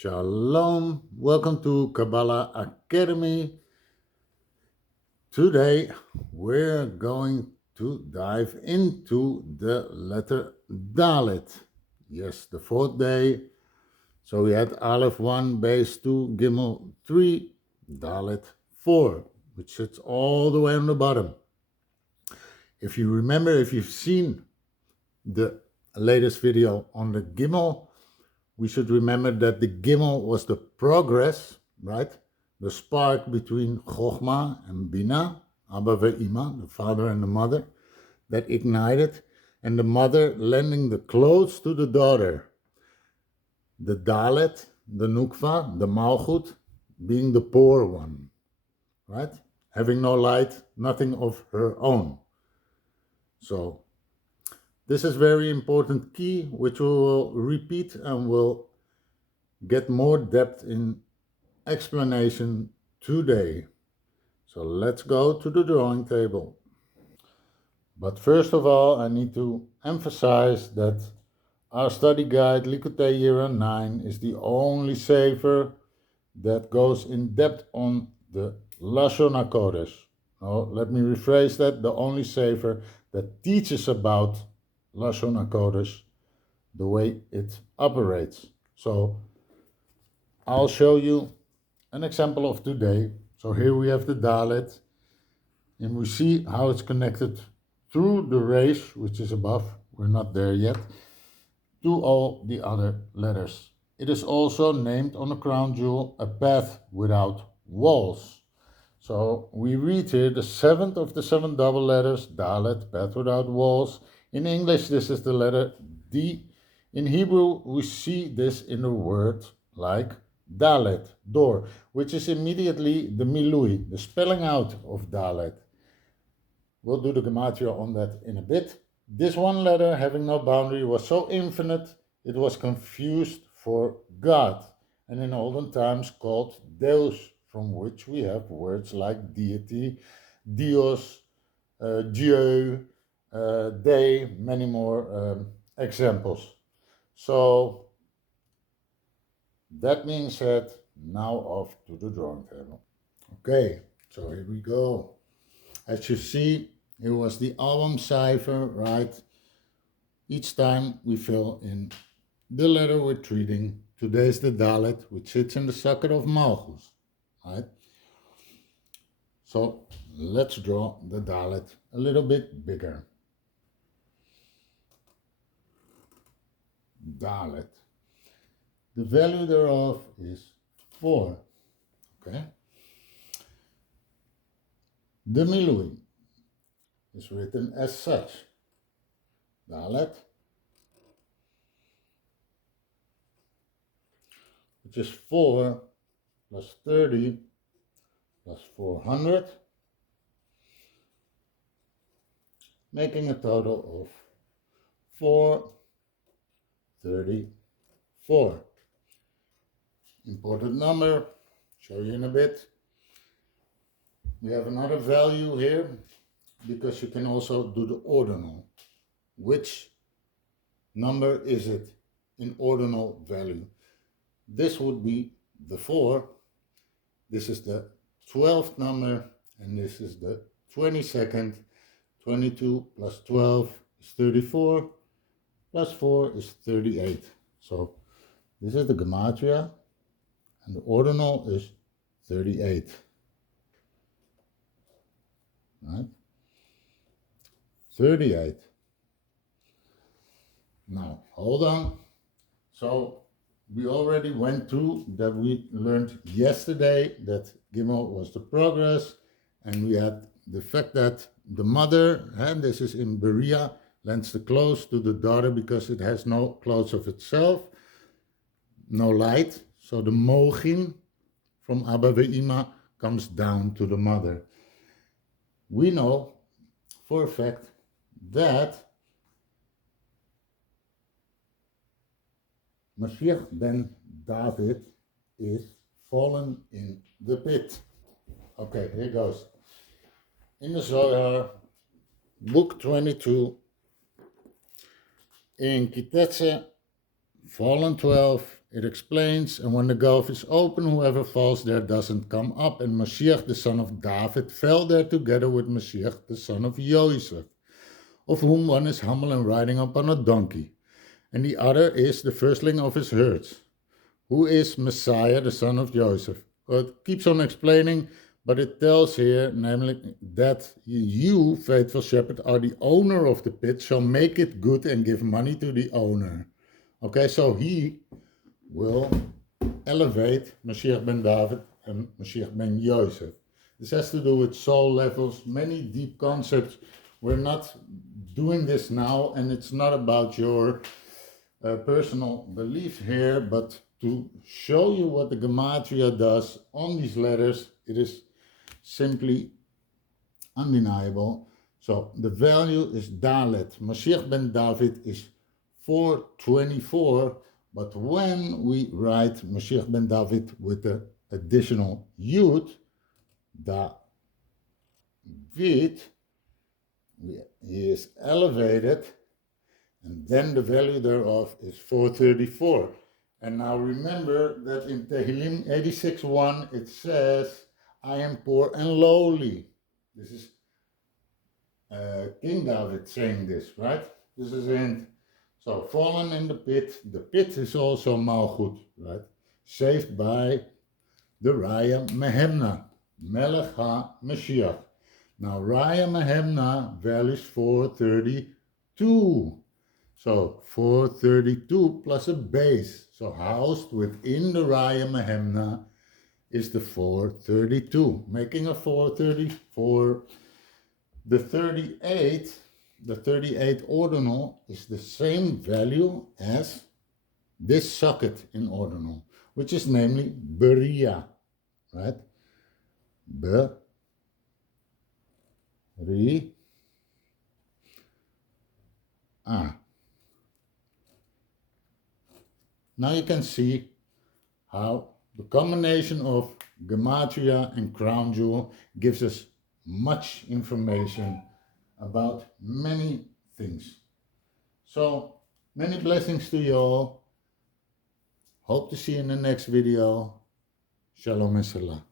Shalom, welcome to Kabbalah Academy. Today we're going to dive into the letter Dalet. Yes, the fourth day. So we had Aleph 1, base 2, Gimel 3, Dalet 4, which sits all the way on the bottom. If you remember, if you've seen the latest video on the Gimel, we should remember that the Gimel was the progress, right? The spark between Chochmah and Bina, Abba ve'Ima, the father and the mother, that ignited, and the mother lending the clothes to the daughter. The Dalet, the Nukva, the Malchut, being the poor one, right? Having no light, nothing of her own. So this is very important key, which we will repeat and will get more depth in explanation today. So let's go to the drawing table. But first of all, I need to emphasize that our study guide, Likutei Yira 9, is the only sefer that goes in depth on the Lashon HaKodesh. Now, let me rephrase that, the only sefer that teaches about Lashon HaKodesh, the way it operates. So I'll show you an example of today. So here we have the Dalet, and we see how it's connected through the Resh, which is above, we're not there yet, to all the other letters. It is also named on the crown jewel a path without walls. So we read here the seventh of the seven double letters, Dalet, path without walls. In English, this is the letter D. In Hebrew, we see this in a word like Dalet, door, which is immediately the Milui, the spelling out of Dalet. We'll do the gematria on that in a bit. This one letter, having no boundary, was so infinite it was confused for God, and in olden times called Deus, from which we have words like deity, Dios, Dieu, they, many more examples. So that being said, now off to the drawing table. Okay, so here we go. As you see, it was the album cipher, right? Each time we fill in the letter we're treating. Today's the Dalet, which sits in the socket of Malchus, right? So let's draw the Dalet a little bit bigger. Dalet. The value thereof is 4, okay? The Milui is written as such. Dalet, which is 4 plus 30 plus 400, making a total of 434. Important number, show you in a bit. We have another value here, because you can also do the ordinal. Which number is it in ordinal value? This would be the 4. This is the 12th number, and this is the 22nd. 22 plus 12 is 34, plus 4 is 38. So this is the gematria, and the ordinal is 38. Right? 38. Now, hold on. So we already went through that. We learned yesterday that Gimel was the progress, and we had the fact that the mother, and this is in Berea, lends the clothes to the daughter because it has no clothes of itself, no light. So the Mochin from Abba ve'Ima comes down to the mother. We know for a fact that Mashiach ben David is fallen in the pit. Okay, here goes. In the Zohar, book 22, in Kitetze, volume 12, it explains, and when the gulf is open, whoever falls there doesn't come up. And Mashiach, the son of David, fell there together with Mashiach, the son of Joseph, of whom one is humble and riding upon a donkey, and the other is the firstling of his herds. Who is Messiah, the son of Joseph? Well, it keeps on explaining, but it tells here, namely, that you, faithful shepherd, are the owner of the pit, shall make it good and give money to the owner. Okay, so he will elevate Mashiach ben David and Mashiach ben Joseph. This has to do with soul levels, many deep concepts. We're not doing this now, and it's not about your personal belief here, but to show you what the Gematria does on these letters. It is simply undeniable. So the value is Dalet. Mashiach ben David is 424, but when we write Mashiach ben David with the additional Yud, David, he is elevated, and then the value thereof is 434. And now remember that in Tehillim 86:1 it says, I am poor and lowly. This is King David saying this, right? This is in, so fallen in the pit. The pit is also Malchut, right? Saved by the Raya Mehemna, Melech HaMashiach. Now Raya Mehemna values 432. So 432 plus a base. So housed within the Raya Mehemna is the 432, making a 434. The 38 ordinal is the same value as this socket in ordinal, which is namely Beria, right? Beri. Now you can see how the combination of Gematria and Crown Jewel gives us much information about many things. So, many blessings to you all. Hope to see you in the next video. Shalom and Salah.